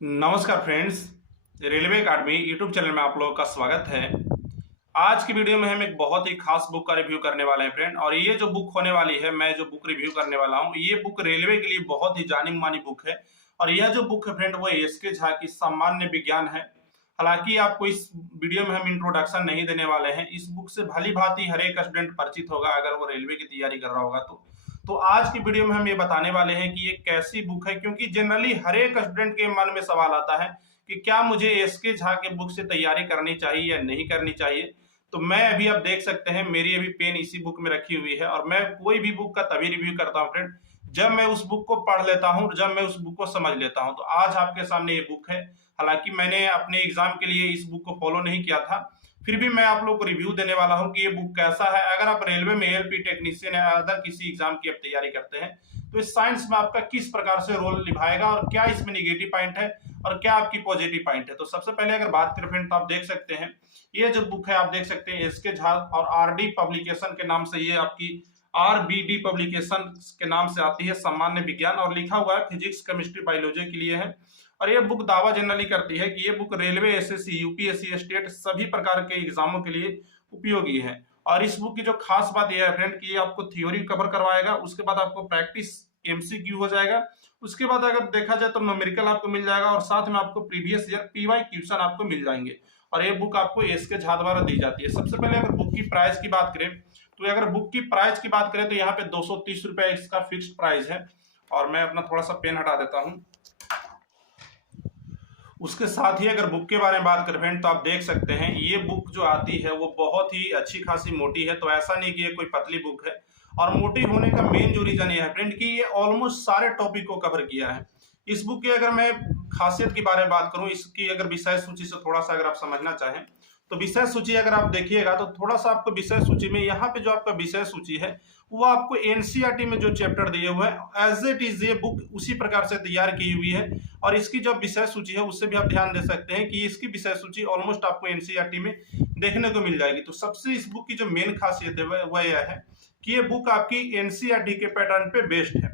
नमस्कार friends, railway academy YouTube channel में आप लोगों का स्वागत है। आज की वीडियो में हम एक बहुत ही खास बुक का रिव्यू करने वाले हैं फ्रेंड। और ये जो बुक होने वाली है, मैं जो बुक रिव्यू करने वाला हूँ, ये बुक रेलवे के लिए बहुत ही जानी मानी बुक है। और यह जो बुक है फ्रेंड, वो एसके झा की सामान्य विज्ञान है। हालांकि आपको इस वीडियो में हम इंट्रोडक्शन नहीं देने वाले हैं। इस बुक से भली भांति हर एक स्टूडेंट परिचित होगा अगर वो रेलवे की तैयारी कर रहा होगा तो आज की वीडियो में हम ये बताने वाले हैं कि ये कैसी बुक है, क्योंकि जनरली हर एक स्टूडेंट के मन में सवाल आता है कि क्या मुझे एसके झा के बुक से तैयारी करनी चाहिए या नहीं करनी चाहिए। तो मैं अभी आप देख सकते हैं, मेरी अभी पेन इसी बुक में रखी हुई है और मैं कोई भी बुक का तभी रिव्यू करता हूँ फ्रेंड जब मैं उस बुक को पढ़ लेता हूँ, जब मैं उस बुक को समझ लेता हूँ। तो आज आपके सामने ये बुक है। हालांकि मैंने अपने एग्जाम के लिए इस बुक को फॉलो नहीं किया था, फिर भी मैं आप लोग को रिव्यू देने वाला हूं कि ये बुक कैसा है। अगर आप रेलवे में एएलपी टेक्नीशियन या अदर किसी एग्जाम की आप तैयारी करते हैं तो इस साइंस में आपका किस प्रकार से रोल निभाएगा और क्या इसमें निगेटिव पॉइंट है और क्या आपकी पॉजिटिव पॉइंट है। तो सबसे पहले अगर बात करें फ्रेंड, तो आप देख सकते हैं ये जो बुक है, आप देख सकते हैं एसके झा और आरडी पब्लिकेशन के नाम से, ये आपकी आरबीडी पब्लिकेशन के नाम से आती है, सामान्य विज्ञान, और लिखा हुआ है फिजिक्स केमिस्ट्री बायोलॉजी के लिए है। और ये बुक दावा जनरली करती है कि ये book railway, SSC, UPSC, state सभी प्रकार के एग्जामों के लिए उपयोगी है। और इस बुक की जो खास बात यह है फ्रेंड कि ये आपको थ्योरी कवर करवाएगा, उसके बाद आपको प्रैक्टिस एमसीक्यू हो जाएगा, उसके बाद अगर देखा जाए तो न्यूमेरिकल आपको मिल जाएगा और साथ में आपको प्रीवियस ईयर पीवाई क्वेश्चन आपको मिल जाएंगे। और ये बुक आपको एसके झा द्वारा दी जाती है। सबसे पहले अगर बुक की प्राइस की बात करें तो अगर बुक की प्राइस की बात करें तो यहाँ पे 230 रुपए इसका फिक्स्ड प्राइस है। और मैं अपना थोड़ा सा पेन हटा देता हूँ। उसके साथ ही अगर बुक के बारे में बात करें फ्रेंड, तो आप देख सकते हैं ये बुक जो आती है वो बहुत ही अच्छी खासी मोटी है। तो ऐसा नहीं कि ये कोई पतली बुक है। और मोटी होने का मेन जो रीजन ये है फ्रेंड कि ये ऑलमोस्ट सारे टॉपिक को कवर किया है। इस बुक की अगर मैं खासियत के बारे में बात करूं, इसकी अगर विषय सूची से थोड़ा सा अगर आप समझना चाहें तो विषय सूची अगर आप देखिएगा तो थोड़ा सा आपको विषय सूची में, यहाँ पे जो आपका विषय सूची है वो आपको एनसीईआरटी में जो चैप्टर दिए हुए हैं एज इट इज ये बुक उसी प्रकार से तैयार की हुई है। और इसकी जो विषय सूची है उससे भी आप ध्यान दे सकते हैं कि इसकी विषय सूची ऑलमोस्ट आपको एनसीईआरटी में देखने को मिल जाएगी। तो सबसे इस बुक की जो मेन खासियत है वह यह है कि ये बुक आपकी एनसीईआरटी के पैटर्न पे बेस्ड है।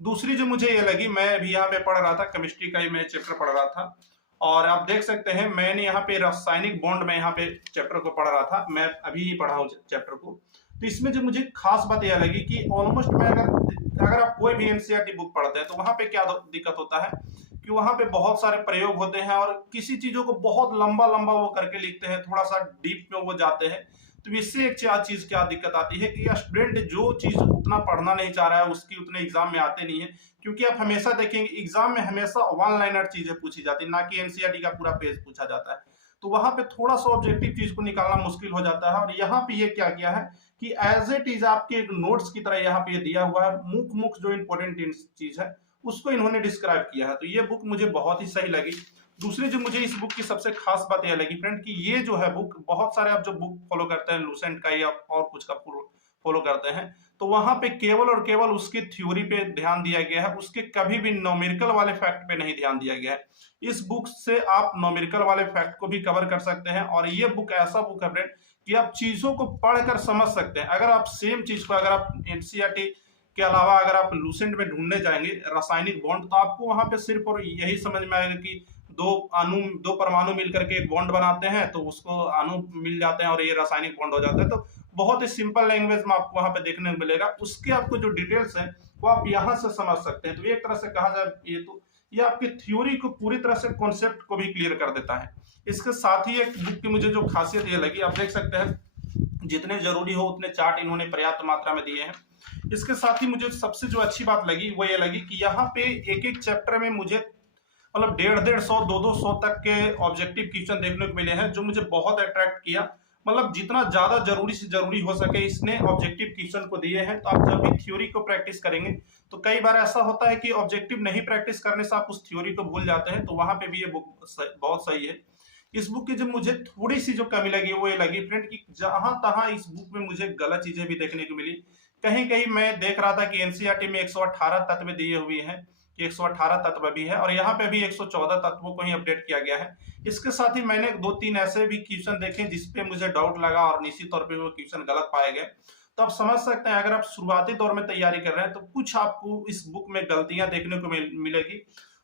दूसरी जो मुझे ये लगी, मैं अभी यहाँ पे पढ़ रहा था, केमिस्ट्री का ही मैं चैप्टर पढ़ रहा था और आप देख सकते हैं मैंने यहाँ पे रासायनिक बॉन्ड में यहाँ पे चैप्टर को पढ़ रहा था, मैं अभी ही पढ़ा हूँ चैप्टर को। तो इसमें जो मुझे खास बात यह लगी कि ऑलमोस्ट मैं अगर आप कोई भी एनसीईआरटी बुक पढ़ते हैं तो वहां पे क्या दिक्कत होता है कि वहां पे बहुत सारे प्रयोग होते हैं और किसी चीजों को बहुत लंबा लंबा वो करके लिखते हैं, थोड़ा सा डीप में वो जाते हैं। तो इससे एक चीज क्या दिक्कत आती है कि स्टूडेंट जो चीज उतना पढ़ना नहीं चाह रहा है उसकी उतने एग्जाम में आते नहीं है। क्योंकि आप हमेशा देखेंगे एग्जाम में हमेशा वन लाइनर चीजें पूछी जाती है, ना कि एनसीईआरटी का पूरा पेज पूछा जाता है। तो वहां पे थोड़ा सा ऑब्जेक्टिव चीज को निकालना मुश्किल हो जाता है। और यहाँ पे ये क्या किया है कि एज इट इज आपके नोट्स की तरह यहाँ पे ये दिया हुआ है, मुख मुख जो इंपॉर्टेंट चीज है उसको इन्होंने डिस्क्राइब किया है। तो ये बुक मुझे बहुत ही सही लगी। दूसरी जो मुझे इस बुक की सबसे खास बात यह लगी फ्रेंड कि ये जो है बुक, बहुत सारे आप जो बुक फॉलो करते हैं लूसेंट का या और कुछ का फॉलो करते हैं तो वहां पे केवल और केवल उसकी थ्योरी पे ध्यान दिया गया है, उसके कभी भी न्यूमेरिकल वाले फैक्ट पे नहीं ध्यान दिया गया है। इस बुक से आप न्यूमेरिकल वाले फैक्ट को भी कवर कर सकते हैं। और ये बुक ऐसा बुक है फ्रेंड कि आप चीजों को पढ़कर समझ सकते हैं। अगर आप सेम चीज को अगर आप एनसीईआरटी के अलावा अगर आप लूसेंट में ढूंढने जाएंगे रासायनिक बॉन्ड, तो आपको वहां पे सिर्फ और यही समझ में आएगा कि दो परमाणु मिलकर के एक बॉन्ड बनाते हैं तो उसको अणु मिल जाते हैं और ये रासायनिक बॉन्ड हो जाता है। तो बहुत ही सिंपल लैंग्वेज में आपको वहां पे देखने को मिलेगा। उसके आपको जो डिटेल्स है वो आप यहाँ से समझ सकते हैं। तो एक तरह से कहा जाए ये आपकी थ्योरी को पूरी तरह से कॉन्सेप्ट को भी क्लियर कर देता है। इसके साथ ही एक बुक की मुझे जो खासियत ये लगी, आप देख सकते हैं जितने जरूरी हो उतने चार्ट इन्होंने पर्याप्त मात्रा में दिए हैं। इसके साथ ही मुझे सबसे जो अच्छी बात लगी वो ये लगी कि यहाँ पे एक एक चैप्टर में मुझे मतलब 150-150 200 तक के ऑब्जेक्टिव क्वेश्चन देखने को मिले हैं, जो मुझे बहुत अट्रैक्ट किया। मतलब जितना ज्यादा जरूरी से जरूरी हो सके इसने ऑब्जेक्टिव क्वेश्चन को दिए हैं। तो आप जब भी थ्योरी को प्रैक्टिस करेंगे तो कई बार ऐसा होता है कि ऑब्जेक्टिव नहीं प्रैक्टिस करने से आप उस थ्योरी को भूल जाते हैं, तो वहां पे भी ये बुक बहुत सही है। इस बुक की जो मुझे थोड़ी सी जो कमी लगी वो ये लगी फ्रेंड कि जहां तहां इस बुक में मुझे गलत चीजें भी देखने को मिली। कहीं कहीं मैं देख रहा था कि एनसीईआरटी में 118 तत्व दिए हुए हैं कि 118 तत्व भी है और यहाँ पे भी 114 तत्वों को ही अपडेट किया गया है। इसके साथ ही मैंने 2-3 ऐसे भी क्वेश्चन देखे जिसपे मुझे डाउट लगा और निश्चित तौर पे वो क्वेश्चन गलत पाए गए। तो आप समझ सकते हैं अगर आप शुरुआती दौर में तैयारी कर रहे हैं तो कुछ आपको इस बुक में गलतियां देखने को मिलेगी।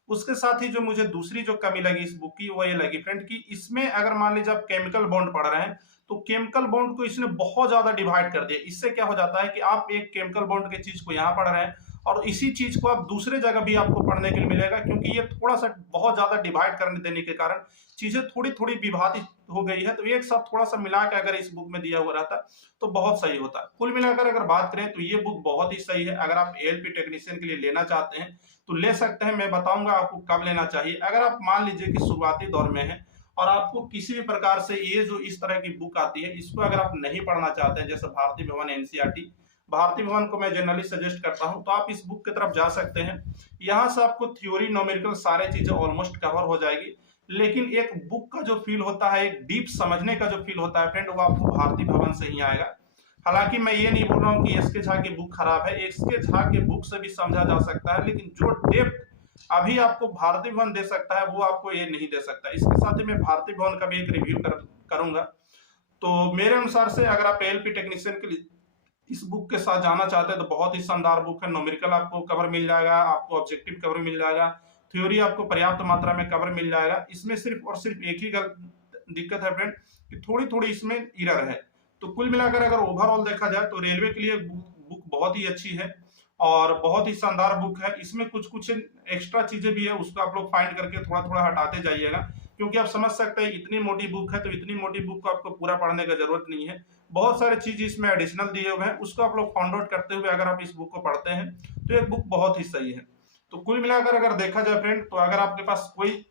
उसके साथ ही जो मुझे दूसरी जो कमी लगी इस बुक की वो ये लगी फ्रेंड कि इसमें अगर मान लीजिए आप केमिकल बॉन्ड पढ़ रहे हैं तो केमिकल बॉन्ड को इसने बहुत ज्यादा डिवाइड कर दिया। इससे क्या हो जाता है कि आप एक केमिकल बॉन्ड की चीज को यहाँ पढ़ रहे हैं और इसी चीज को आप दूसरे जगह भी आपको पढ़ने के लिए मिलेगा, क्योंकि ये थोड़ा सा बहुत ज्यादा डिवाइड करने देने के कारण चीजें थोड़ी थोड़ी विभाजित हो गई है। तो एक साथ थोड़ा सा मिला के अगर इस बुक में दिया हुआ रहता तो बहुत सही होता। कुल मिलाकर अगर बात करें तो ये बुक बहुत ही सही है। अगर आप एएलपी टेक्नीशियन के लिए लेना चाहते हैं तो ले सकते हैं। मैं बताऊंगा आपको कब लेना चाहिए। अगर आप मान लीजिए कि शुरुआती दौर में है और आपको किसी भी प्रकार से ये जो इस तरह की बुक आती है इसको अगर आप नहीं पढ़ना चाहते हैं, जैसे भारती भवन एनसीईआरटी, भारती भवन को मैं जनरली सजेस्ट करता हूं, तो आप इस बुक की तरफ जा सकते हैं। यहां से आपको थ्योरी न्यूमेरिकल सारे चीजें ऑलमोस्ट कवर हो जाएगी, लेकिन एक बुक का जो फील होता है, एक डीप समझने का जो फील होता है फ्रेंड, वो आपको भारती भवन से ही आएगा। हालांकि मैं ये नहीं बोल रहा हूँ कि एसके झा की बुक खराब है, एसके झा के बुक से भी समझा जा सकता है, लेकिन जो डेप्थ अभी आपको भारती भवन दे सकता है वो आपको ये नहीं दे सकता। इसके साथ ही मैं भारती भवन का भी एक रिव्यू करूंगा। तो मेरे अनुसार से अगर आप एएलपी टेक्नीशियन के लिए इस बुक के साथ जाना चाहते हैं तो बहुत ही शानदार बुक है। न्यूमेरिकल आपको कवर मिल जाएगा, आपको ऑब्जेक्टिव कवर मिल जाएगा, थ्योरी आपको पर्याप्त मात्रा में कवर मिल जाएगा। इसमें सिर्फ और सिर्फ एक ही दिक्कत है फ्रेंड कि थोड़ी थोड़ी इसमें एरर है। तो कुल मिलाकर अगर ओवरऑल देखा जाए तो रेलवे के लिए बुक बहुत ही अच्छी है और बहुत ही शानदार बुक है। इसमें कुछ कुछ एक्स्ट्रा चीजें भी है, उसको आप लोग फाइंड करके थोड़ा थोड़ा हटाते जाइएगा, क्योंकि आप समझ सकते हैं इतनी मोटी बुक है तो इतनी मोटी बुक को आपको पूरा पढ़ने की जरूरत नहीं है। बहुत सारे चीज इसमें एडिशनल दिए हुए हैं, उसको आप लोग फाउंड आउट करते हुए अगर आप इस बुक को पढ़ते हैं तो ये बुक बहुत ही सही है। तो कुल मिलाकर अगर देखा जाए फ्रेंड, तो अगर आपके पास कोई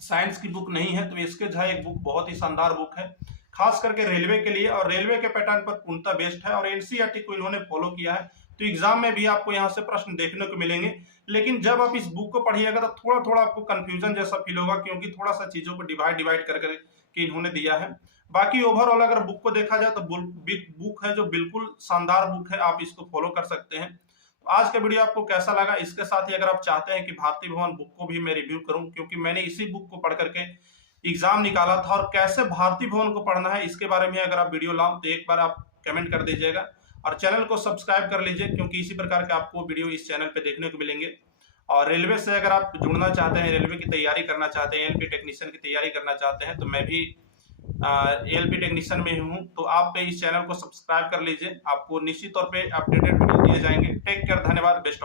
साइंस की बुक नहीं है तो इसके झा एक बुक बहुत ही शानदार बुक है, खास करके रेलवे के लिए, और रेलवे के पैटर्न पर पूर्णतः बेस्ड है और एनसीईआरटी को इन्होंने फॉलो किया है। तो एग्जाम में भी आपको यहाँ से प्रश्न देखने को मिलेंगे, लेकिन जब आप इस बुक को पढ़िएगा तो थोड़ा थोड़ा आपको कंफ्यूजन जैसा फील होगा, क्योंकि थोड़ा सा चीजों को डिवाइड डिवाइड कर करके इन्होंने दिया है। बाकी ओवरऑल अगर बुक को देखा जाए तो बुक है जो बिल्कुल शानदार बुक है, आप इसको फॉलो कर सकते हैं। आज का वीडियो आपको कैसा लगा, इसके साथ ही अगर आप चाहते हैं कि भारती भवन बुक को भी मैं रिव्यू करूं, क्योंकि मैंने इसी बुक को पढ़ करके एग्जाम निकाला था और कैसे भारती भवन को पढ़ना है इसके बारे में अगर आप वीडियो लाऊं तो एक बार आप कमेंट कर दीजिएगा और चैनल को सब्सक्राइब कर लीजिए, क्योंकि इसी प्रकार के आपको वीडियो इस चैनल पे देखने को मिलेंगे। और रेलवे से अगर आप जुड़ना चाहते हैं, रेलवे की तैयारी करना चाहते हैं, एएलपी टेक्नीशियन की तैयारी करना चाहते हैं, तो मैं भी एएलपी टेक्नीशियन में हूँ, तो आप इस चैनल को सब्सक्राइब कर लीजिए। आपको निश्चित तौर पे अपडेटेड वीडियो दिए जाएंगे। टेक केयर, धन्यवाद, बेस्ट ऑफ